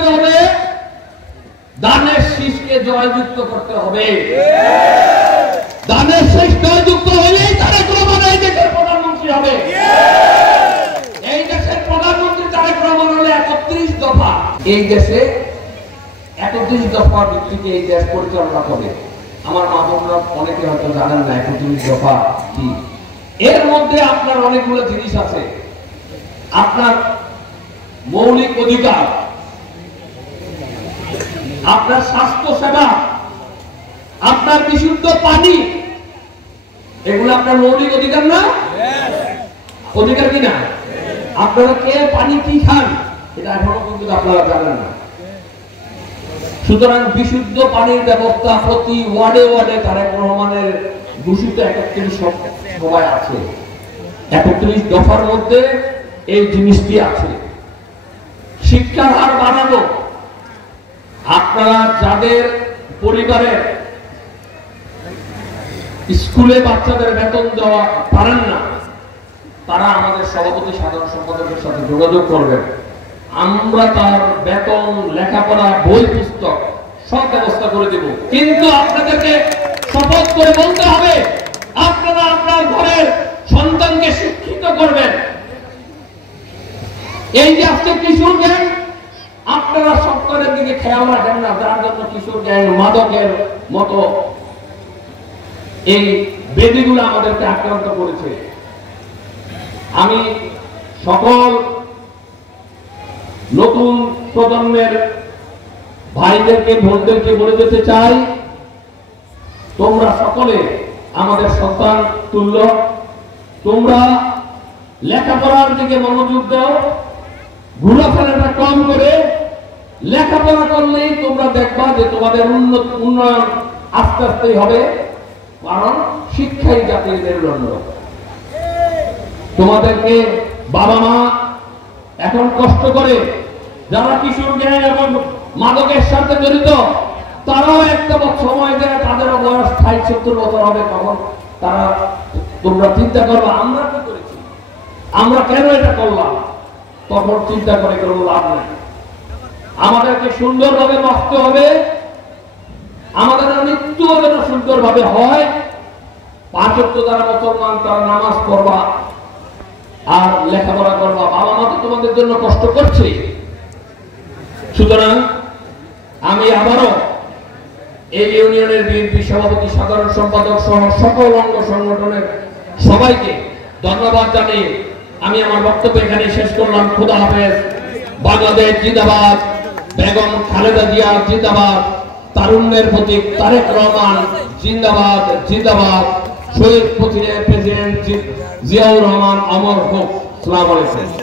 রাখতে হবে, দানের শীষকে জয়যুক্ত করতে হবে। দানের শীষ জয়যুক্ত হলেই তারেক রহমান এই দেশের প্রধানমন্ত্রী হবে। এই দেশের প্রধানমন্ত্রী তারেক রহমান হলে 31 দফা, এই দেশে 31 দফার ভিত্তিতে এই দেশ পরিচালনা হবে। আমার মা বোনরা অনেকে হয়তো জানেন না 31 দফা কি। এর মধ্যে আপনার অনেকগুলো জিনিস আছে। আপনার মৌলিক অধিকার, আপনার স্বাস্থ্য সেবা, আপনার বিশুদ্ধ পানি, এগুলো আপনার মৌলিক অধিকার না? অধিকার কি না? আপনারা কে পানি কি খান এটা এখনো কিন্তু আপনারা জানেন না। সুতরাং বিশুদ্ধ পানির ব্যবস্থা প্রতি ওয়ার্ডে ওয়ার্ডে তারেক রহমানের ঘোষিত 31 সভায় আছে। 31 দফার মধ্যে এই জিনিসটি আছে। শিক্ষার হার বাড়ানো, আপনারা যাদের পরিবারের স্কুলে বাচ্চাদের বেতন দেওয়া পারেন না, তারা আমাদের সভাপতি সাধারণ সম্পাদকের সাথে যোগাযোগ করবেন। আমরা তার বেতন, লেখাপড়া, বই পুস্তক সব ব্যবস্থা করে দেব। কিন্তু আপনাদেরকে শপথ করে বলতে হবে, আপনারা আপনার ঘরের সন্তানকে শিক্ষিত করবেন। এই যে আজকে কিশোর গ্যাং, আপনারা সরকারের দিকে খেয়াল রাখেন না, যার জন্য কিশোর গ্যাং মাদকের মতো এই বেদিগুলো আমাদেরকে আক্রান্ত করেছে। আমি সকল নতুন প্রজন্মের ভাইদেরকে, বোনদেরকে বলে যেতে চাই, তোমরা সকলে আমাদের সন্তান তুল্য। তোমরা লেখাপড়ার দিকে মনোযোগ দাও, ঘোরাফেরাটা কম করে লেখাপড়া করলেই তোমরা দেখবা যে তোমাদের উন্নয়ন আস্তে আস্তেই হবে। কারণ শিক্ষাই জাতির মেরুদণ্ড। তোমাদেরকে বাবা মা এখন কষ্ট করে, যারা কিশোর গ্যাং এবং মাদকের সাথে জড়িত, তারাও একটা সময় দেয়, তাদেরও বয়স 60-70 বছর হবে, তখন তারা, তোমরা চিন্তা করবা আমরা কি করেছি, আমরা কেন এটা করলাম, তখন চিন্তা করে কোনো লাভ নাই। আমাদেরকে সুন্দরভাবে বাঁচতে হবে, আমাদের মৃত্যু যেন সুন্দরভাবে হয়। 5 ওয়াক্ত যারা মুসলমান তারা নামাজ পড়বা আর লেখাপড়া করবা। বাবা মা তো তোমাদের জন্য কষ্ট করছে। সুতরাং আমি আবারও এই ইউনিয়নের বিএনপি সভাপতি, সাধারণ সম্পাদক সহ সকল অঙ্গ সংগঠনের সবাইকে ধন্যবাদ জানিয়ে আমি আমার বক্তব্য এখানে শেষ করলাম। খোদা হাফেজ। বাংলাদেশ জিন্দাবাদ, বেগম খালেদা জিয়া জিন্দাবাদ, তারুণ্যের প্রতীক তারেক রহমান জিন্দাবাদ জিন্দাবাদ, শহীদ প্রেসিডেন্ট জিয়াউর রহমান অমর হোক। আসসালামু আলাইকুম।